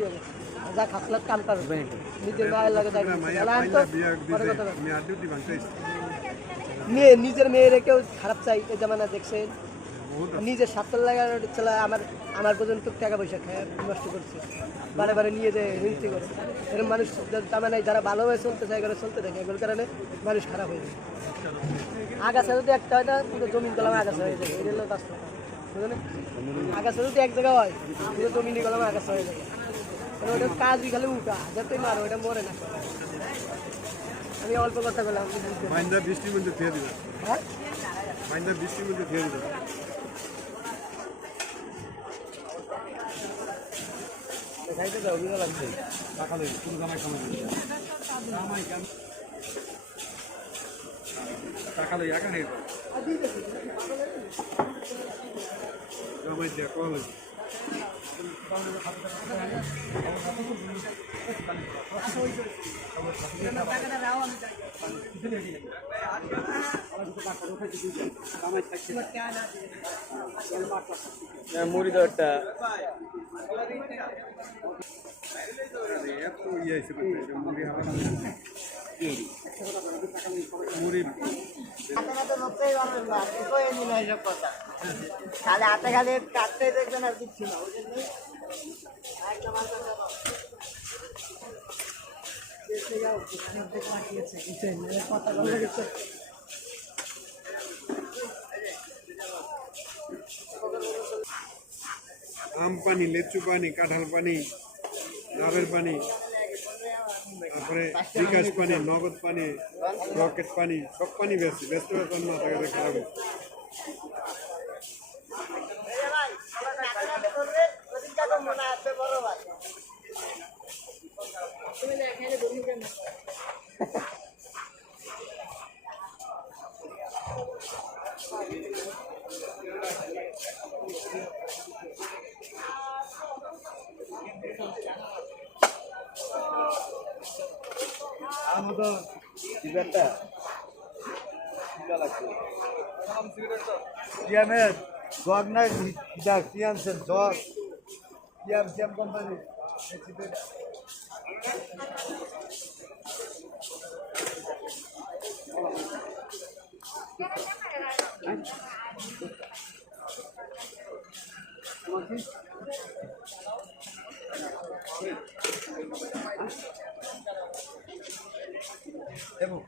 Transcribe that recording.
দিয়ে যা খাসলাত কাম করবে নিজের মায়ের লাগে যাই মেয়ে নিজের মেয়ের কেউ খারাপ চাই এই জামানা দেখছেন নিজের স্বার্থের লাগা চলে আমার পর্যন্ত টাকা পয়সা খায় নষ্ট করছে বারে বারে নিয়ে যায় হিংসি করে এরকম মানুষ তার মানে যারা ভালোভাবে চলতে চায় এগুলো চলতে থাকে এগুলোর কারণে মানুষ খারাপ হয়ে যায় আগাছা যদি একটা হয় না পুরো জমিন কলাম আগাছা হয়ে যাবে এটা হলো বাস্তব বুঝলেন আগাছা যদি এক জায়গায় হয় পুরো জমিন কলাম আগাছা হয়ে যাবে ওটা কাজই খালি উল্টা যাতে মারো ওটা মরে না আমি অল্প কথা বললাম বৃষ্টির মধ্যে খেয়ে দিবে হ্যাঁ বৃষ্টির মধ্যে খেয়ে দিবে খাইতে যাও বিনা লাগছে সকালে পুরো জামাই সকালে একা হয়ে জামাই দেখো মুড়ি দরটা এত ইয়ে হয়েছে মুড়ি আমার মুড়ি খালি হাতে খালি কাটতে দেখবেন আর দিচ্ছি না ওই জন্য আম পানি লেচু পানি কাঁঠাল পানি ডাবের পানি তারপরে বিকাশ পানি নগদ পানি রকেট পানি সব পানি বেশি ব্যস্ত ব্যাপার না টাকা খারাপ সিয়ামের জগ নাই যাক সিয়ামসের জগ সিয়াম কোম্পানি এবং